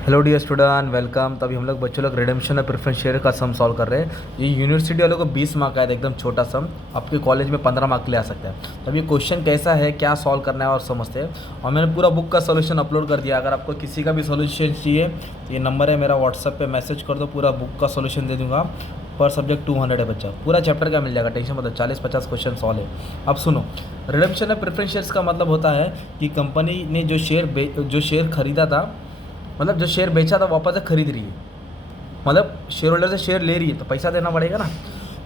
Hello dear student, welcome. तभी हम लोग बच्चों लोग रिडेम्पशन और प्रेफरेंस शेयर का सम सॉल्व कर रहे हैं। ये यूनिवर्सिटी वालों को 20 मार्क आया था, एकदम छोटा सम। आपके कॉलेज में 15 मार्क के लिए आ सकता है। तब ये क्वेश्चन कैसा है, क्या सॉल्व करना है और समझते हैं। और मैंने पूरा बुक का सोल्यूशन अपलोड कर दिया। अगर आपको किसी का भी सोल्यूशन चाहिए तो ये नंबर है मेरा, व्हाट्सएप पर मैसेज कर दो, पूरा बुक का सोल्यूशन दे दूँगा। पर सब्जेक्ट 200 है बच्चा, पूरा चैप्टर का मिल जाएगा, टेंशन मतलब 40-50 क्वेश्चन सॉल्व है। अब सुनो, रिडेम्पशन और प्रेफरेंस शेयर्स का मतलब होता है कि कंपनी ने जो शेयर खरीदा था, मतलब जो शेयर बेचा था वापस से खरीद रही है, मतलब शेयर होल्डर से शेयर ले रही है तो पैसा देना पड़ेगा ना।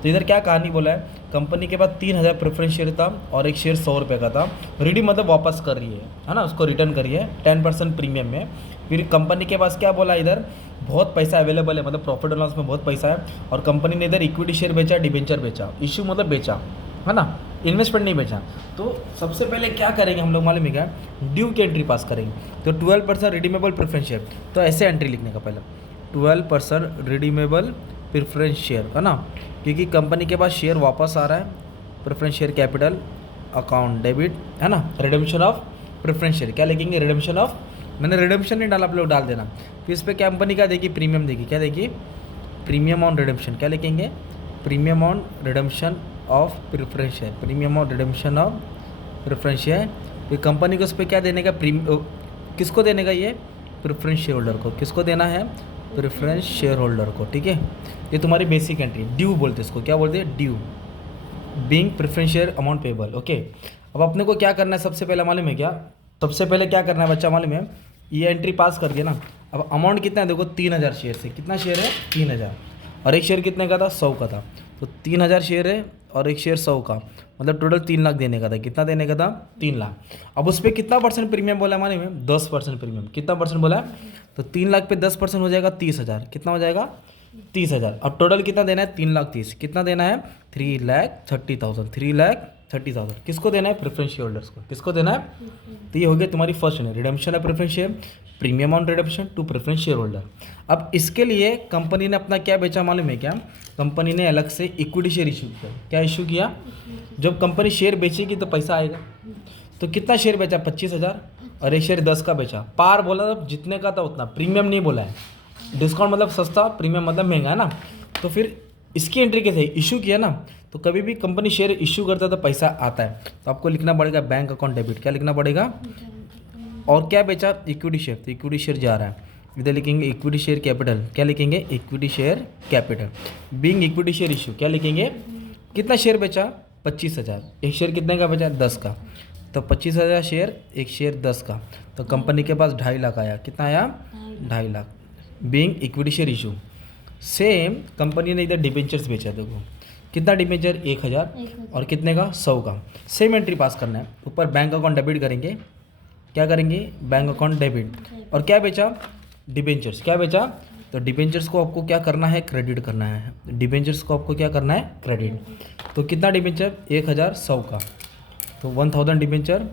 तो इधर क्या कहानी बोला है, कंपनी के पास 3000 प्रेफरेंस शेयर था और एक शेयर 100 रुपये का था। रिडीम मतलब वापस कर रही है ना, उसको रिटर्न करिए 10% प्रीमियम में। फिर कंपनी के पास क्या बोला, इधर बहुत पैसा अवेलेबल है, मतलब प्रॉफिट एंड लॉस में बहुत पैसा है। और कंपनी ने इधर इक्विटी शेयर बेचा, डिबेंचर बेचा, इशू मतलब बेचा, है ना, इन्वेस्टमेंट नहीं बेचा। तो सबसे पहले क्या करेंगे हम लोग मालूम है क्या, ड्यू की एंट्री पास करेंगे। तो 12% रिडीमेबल प्रेफरेंस शेयर, तो ऐसे एंट्री लिखने का पहले 12% रिडीमेबल प्रेफरेंस शेयर, है ना, क्योंकि कंपनी के पास शेयर वापस आ रहा है। Preference share capital account debit, है ना, रिडेम्पशन ऑफ प्रेफरेंस शेयर क्या लिखेंगे, रिडेम्पशन ऑफ, मैंने रिडेम्पशन नहीं डाला, आप लोग डाल देना। फिर इस पर कंपनी का देगी, प्रीमियम देगी, क्या देगी, प्रीमियम ऑन रिडेम्पशन, क्या लिखेंगे, premium on redemption of preference share, premium on redemption of preference share. फिर कंपनी को उस पर क्या देने का, किसको देने का, ये प्रेफरेंस शेयर होल्डर को, किसको देना है, प्रेफरेंस शेयर होल्डर को, ठीक है। ये तुम्हारी बेसिक एंट्री, ड्यू बोलते हैं इसको, क्या बोलते हैं, due, being preference share amount payable, okay. अब अपने को क्या करना है, सबसे पहले मालूम है क्या, सबसे पहले क्या करना है बच्चा मालूम है, ये एंट्री पास कर दिया ना। अब अमाउंट कितना है देखो, 3000 शेयर से, कितना शेयर है, 3000, और एक शेयर कितने का था, 100 का था। तो 3000 शेयर है और एक शेयर 100 का, मतलब टोटल 3 लाख देने का था। कितना देने का था, 3 लाख। अब उस पर कितना परसेंट प्रीमियम बोला है हमारे में, 10% प्रीमियम। कितना परसेंट बोला है, तो 3 लाख पे 10% हो जाएगा 30,000। कितना हो जाएगा, 30,000। अब टोटल कितना देना है, 3,30,000। कितना देना है, 3,30,000, 3,30,000। किसको देना है, प्रेफरेंस शेयर होल्डर्स को, किसको देना है। तो ये हो गया तुम्हारी फर्स्ट है, रिडेम्पशन है preference share, premium on redemption to preference share holder. अब इसके लिए कंपनी ने अपना क्या बेचा मालूम है क्या, कंपनी ने अलग से इक्विटी शेयर इशू किया। क्या इशू किया, जब कंपनी शेयर बेचेगी तो पैसा आएगा। तो कितना शेयर बेचा, 25,000, और एक शेयर 10 का बेचा। पार बोला था जितने का था उतना, प्रीमियम नहीं बोला है। डिस्काउंट मतलब सस्ता, प्रीमियम मतलब महंगा, है ना। तो फिर इसकी एंट्री कैसे, इशू किया ना। तो कभी भी कंपनी शेयर इशू करता है तो पैसा आता है, तो आपको लिखना पड़ेगा बैंक अकाउंट डेबिट। क्या लिखना पड़ेगा, और क्या बेचा, इक्विटी शेयर, तो इक्विटी शेयर जा रहा है, इधर लिखेंगे इक्विटी शेयर कैपिटल। क्या लिखेंगे, equity share capital, being equity share issue. क्या लिखेंगे, कितना शेयर बेचा, 25,000, एक शेयर कितने का बेचा, 10 का। तो 25,000 शेयर, एक शेयर 10 का, तो कंपनी के पास 2.5 लाख आया। कितना आया, 2.5 lakh, being equity share issue. Same company ने इधर डिबेंचर्स बेचा, देखो कितना डिबेंचर, 1,000, और कितने का, 100 का। सेम एंट्री पास करना है, ऊपर बैंक अकाउंट डेबिट करेंगे। क्या करेंगे, बैंक अकाउंट डेबिट, और क्या बेचा, डिबेंचर्स। क्या बेचा, तो डिबेंचर्स को आपको क्या करना है, क्रेडिट करना है। डिबेंचर्स को आपको क्या करना है, क्रेडिट। तो कितना डिबेंचर, 1,000, 100 का, तो 1,000 debenture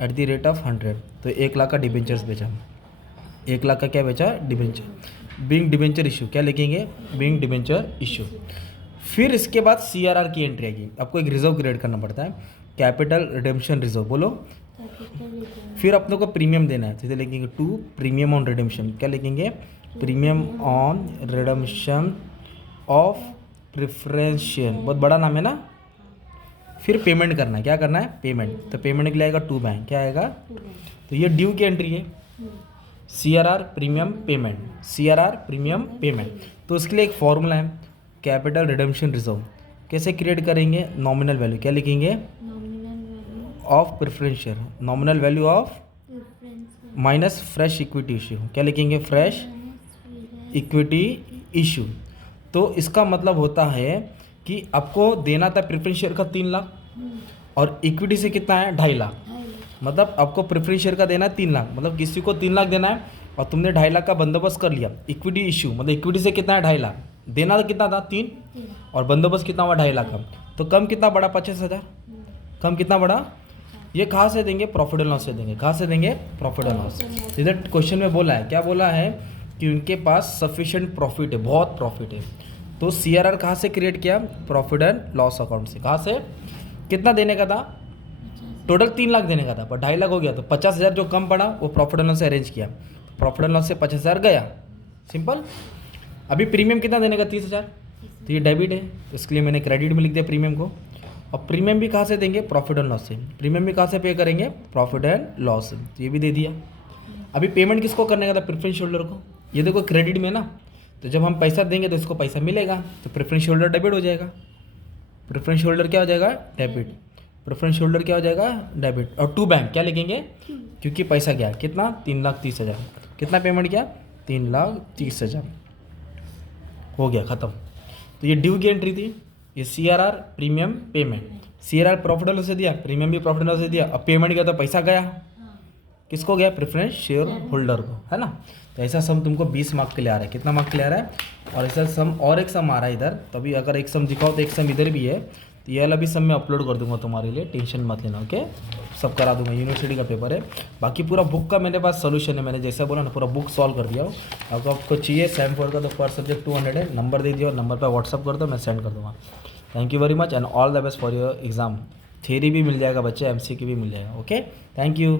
at the rate of 100, तो 1 लाख का डिबेंचर्स बेचा। 1 लाख का क्या बेचा, डिबेंचर, बीइंग डिबेंचर इशू। क्या लिखेंगे, बीइंग डिबेंचर इशू। फिर इसके बाद सीआरआर की एंट्री आएगी, आपको एक रिजर्व क्रिएट करना पड़ता है, कैपिटल रिडेम्पशन रिजर्व, बोलो। फिर अपनों को प्रीमियम देना है, तो इसे लिखेंगे टू प्रीमियम ऑन रिडेम्पशन। क्या लिखेंगे, premium on redemption of preference share, बहुत बड़ा नाम है ना। फिर पेमेंट करना है, क्या करना है, पेमेंट। तो पेमेंट के लिए आएगा टू बैंक, क्या आएगा, तो ये ड्यू की एंट्री है, CRR premium payment, CRR premium payment. तो उसके लिए एक फॉर्मूला है, कैपिटल रिडेम्पशन रिजर्व। कैसे क्रिएट करेंगे, नॉमिनल वैल्यू, क्या लिखेंगे, of preference share, nominal value of minus fresh equity issue. क्या लिखेंगे, फ्रेश इक्विटी इशू। तो इसका मतलब होता है कि आपको देना था प्रेफरेंस शेयर का 3 लाख, और इक्विटी से कितना है, 2.5 लाख। मतलब आपको प्रेफरेंस शेयर का देना है 3 लाख, मतलब किसी को 3 लाख देना है, और तुमने 2.5 लाख का बंदोबस्त कर लिया। इक्विटी इशू मतलब इक्विटी से कितना है, 2.5 लाख, देना तो कितना था, 3, और बंदोबस्त कितना हुआ, 2.5 लाख का। तो कम कितना बढ़ा, 25,000, कम कितना बढ़ा, ये कहाँ से देंगे, प्रॉफिट एंड लॉस से देंगे। कहाँ से देंगे, प्रॉफिट एंड लॉस। इधर क्वेश्चन में बोला है, क्या बोला है, कि उनके पास सफिशिएंट प्रॉफिट है, बहुत प्रॉफिट है। तो सीआरआर कहाँ से क्रिएट किया, प्रॉफिट एंड लॉस अकाउंट से। कहाँ से, कितना देने का था, टोटल 3 लाख देने का था, पर 2.5 लाख हो गया, तो 50,000 जो कम पड़ा वो प्रॉफिट एंड लॉस से अरेंज किया। प्रॉफिट एंड लॉस से 50,000 गया, सिंपल। अभी प्रीमियम कितना देने का, 30,000, तो ये डेबिट है, तो इसके लिए मैंने क्रेडिट में लिख दिया प्रीमियम को। और प्रीमियम भी कहाँ से देंगे, प्रॉफिट एंड लॉस से। प्रीमियम भी कहाँ से पे करेंगे, प्रॉफिट एंड लॉस से, तो ये भी दे दिया। अभी पेमेंट किसको करने का था, प्रेफरेंस होल्डर को। ये देखो क्रेडिट में ना, तो जब हम पैसा देंगे तो इसको पैसा मिलेगा, तो प्रेफरेंस होल्डर डेबिट हो जाएगा। प्रेफरेंस होल्डर क्या हो जाएगा, डेबिट। प्रेफरेंस होल्डर क्या हो जाएगा, डेबिट। और टू बैंक क्या लिखेंगे, क्योंकि पैसा गया कितना, 3,30,000। कितना पेमेंट किया, 3,30,000, हो गया ख़त्म। तो ये ड्यू की एंट्री थी, ये CRR premium payment. CRR profit and loss से दिया, प्रीमियम भी प्रॉफिट एंड लॉस से दिया। अब पेमेंट किया तो पैसा गया, किसको गया, प्रेफरेंस शेयर होल्डर को, है ना। तो ऐसा सम तुमको 20 मार्क के लिए आ रहा है। कितना मार्क के लिए आ रहा है, और ऐसा सम और एक सम आ रहा है इधर। तभी अगर एक सम दिखाओ तो एक सम इधर भी है, तो ये वाला भी सम मैं अपलोड कर दूंगा तुम्हारे लिए, टेंशन मत लेना, ओके। सब करा दूंगा, यूनिवर्सिटी का पेपर है। बाकी पूरा बुक का मेरे पास सोल्यूशन है, मैंने जैसा बोला ना पूरा बुक सॉल्व कर दिया हो। अगर आपको चाहिए सेम 4 का तो पर सब्जेक्ट 200 है। नंबर दे दिया, नंबर पर व्हाट्सअप कर दो, मैं सेंड कर दूँगा। Thank you very much and all the best for your exam. Theory भी मिल जाएगा बच्चे, MCQ भी मिल जाएगा, ओके। Thank you.